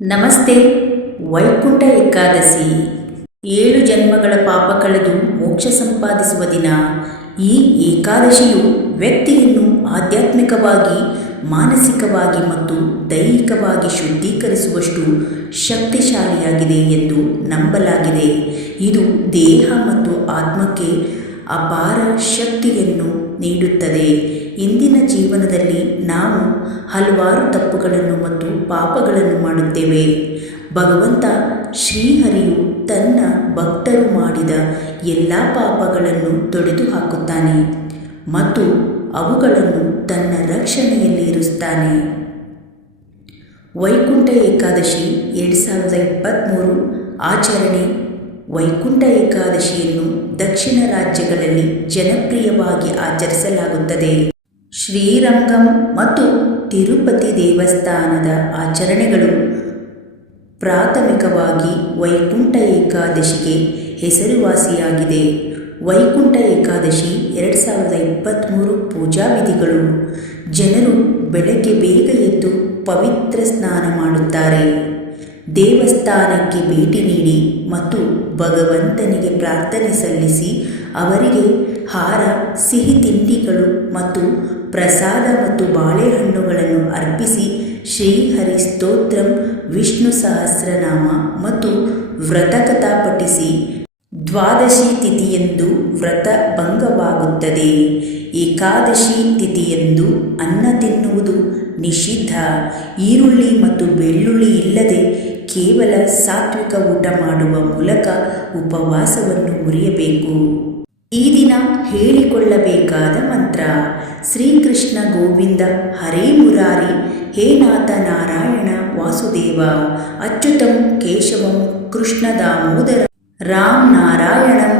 ನಮಸ್ತೆ. ವೈಕುಂಠ ಏಕಾದಶಿ. ಏಳು ಜನ್ಮಗಳ ಪಾಪ ಕಳೆದು ಮೋಕ್ಷ ಸಂಪಾದಿಸುವ ದಿನ. ಈ ಏಕಾದಶಿಯು ವ್ಯಕ್ತಿಯನ್ನು ಆಧ್ಯಾತ್ಮಿಕವಾಗಿ, ಮಾನಸಿಕವಾಗಿ ಮತ್ತು ದೈಹಿಕವಾಗಿ ಶುದ್ಧೀಕರಿಸುವಷ್ಟು ಶಕ್ತಿಶಾಲಿಯಾಗಿದೆ ಎಂದು ನಂಬಲಾಗಿದೆ. ಇದು ದೇಹ ಮತ್ತು ಆತ್ಮಕ್ಕೆ ಅಪಾರ ಶಕ್ತಿಯನ್ನು ನೀಡುತ್ತದೆ. ಇಂದಿನ ಜೀವನದಲ್ಲಿ ನಾವು ಹಲವಾರು ತಪ್ಪುಗಳನ್ನು ಮತ್ತು ಪಾಪಗಳನ್ನು ಮಾಡುತ್ತೇವೆ. ಭಗವಂತ ಶ್ರೀಹರಿಯು ತನ್ನ ಭಕ್ತರು ಮಾಡಿದ ಎಲ್ಲ ಪಾಪಗಳನ್ನು ತೊಡೆದು ಹಾಕುತ್ತಾನೆ ಮತ್ತು ಅವುಗಳನ್ನು ತನ್ನ ರಕ್ಷಣೆಯಲ್ಲಿ ಇರಿಸುತ್ತಾನೆ. ವೈಕುಂಠ ಏಕಾದಶಿ ಎರಡು ಸಾವಿರದ ಇಪ್ಪತ್ತ್ಮೂರು ಆಚರಣೆ ವೈಕುಂಠ ಏಕಾದಶಿಯನ್ನು ದಕ್ಷಿಣ ರಾಜ್ಯಗಳಲ್ಲಿ ಜನಪ್ರಿಯವಾಗಿ ಆಚರಿಸಲಾಗುತ್ತದೆ. ಶ್ರೀರಂಗಂ ಮತ್ತು ತಿರುಪತಿ ದೇವಸ್ಥಾನದ ಆಚರಣೆಗಳು ಪ್ರಾಥಮಿಕವಾಗಿ ವೈಕುಂಠ ಏಕಾದಶಿಗೆ ಹೆಸರುವಾಸಿಯಾಗಿದೆ. ವೈಕುಂಠ ಏಕಾದಶಿ ಎರಡು ಸಾವಿರದ ಇಪ್ಪತ್ತ್ಮೂರು ಪೂಜಾ ವಿಧಿಗಳು. ಜನರು ಬೆಳಗ್ಗೆ ಬೇಗ ಎದ್ದು ಪವಿತ್ರ ಸ್ನಾನ ಮಾಡುತ್ತಾರೆ. ದೇವಸ್ಥಾನಕ್ಕೆ ಭೇಟಿ ಮತ್ತು ಭಗವಂತನಿಗೆ ಪ್ರಾರ್ಥನೆ ಸಲ್ಲಿಸಿ ಅವರಿಗೆ ಹಾರ, ಸಿಹಿ ತಿಂಡಿಗಳು ಮತ್ತು ಪ್ರಸಾದ ಮತ್ತು ಬಾಳೆಹಣ್ಣುಗಳನ್ನು ಅರ್ಪಿಸಿ ಶ್ರೀಹರಿ ಸ್ತೋತ್ರಂ ವಿಷ್ಣು ಸಹಸ್ರನಾಮ ಮತ್ತು ವ್ರತಕಥಾ ಪಠಿಸಿ ದ್ವಾದಶಿ ತಿಥಿಯಂದು ವ್ರತ ಭಂಗವಾಗುತ್ತದೆ. ಏಕಾದಶಿ ತಿಥಿಯಂದು ಅನ್ನ ತಿನ್ನುವುದು ನಿಷಿದ್ಧ. ಈರುಳ್ಳಿ ಮತ್ತು ಬೆಳ್ಳುಳ್ಳಿ ಇಲ್ಲದೆ ಕೇವಲ ಸಾತ್ವಿಕ ಊಟ ಮಾಡುವ ಮೂಲಕ ಉಪವಾಸವನ್ನು ಮುರಿಯಬೇಕು. ಈ ದಿನ ಹೇಳಿಕೊಳ್ಳಬೇಕಾದ ಮಂತ್ರ, ಶ್ರೀಕೃಷ್ಣ ಗೋವಿಂದ ಹರೇ ಮುರಾರಿ, ಹೇ ನಾಥ ನಾರಾಯಣ ವಾಸುದೇವ, ಅಚ್ಯುತಂ ಕೇಶವಂ ಕೃಷ್ಣ ದಾಮೋದರ, ರಾಮ್ ನಾರಾಯಣಂ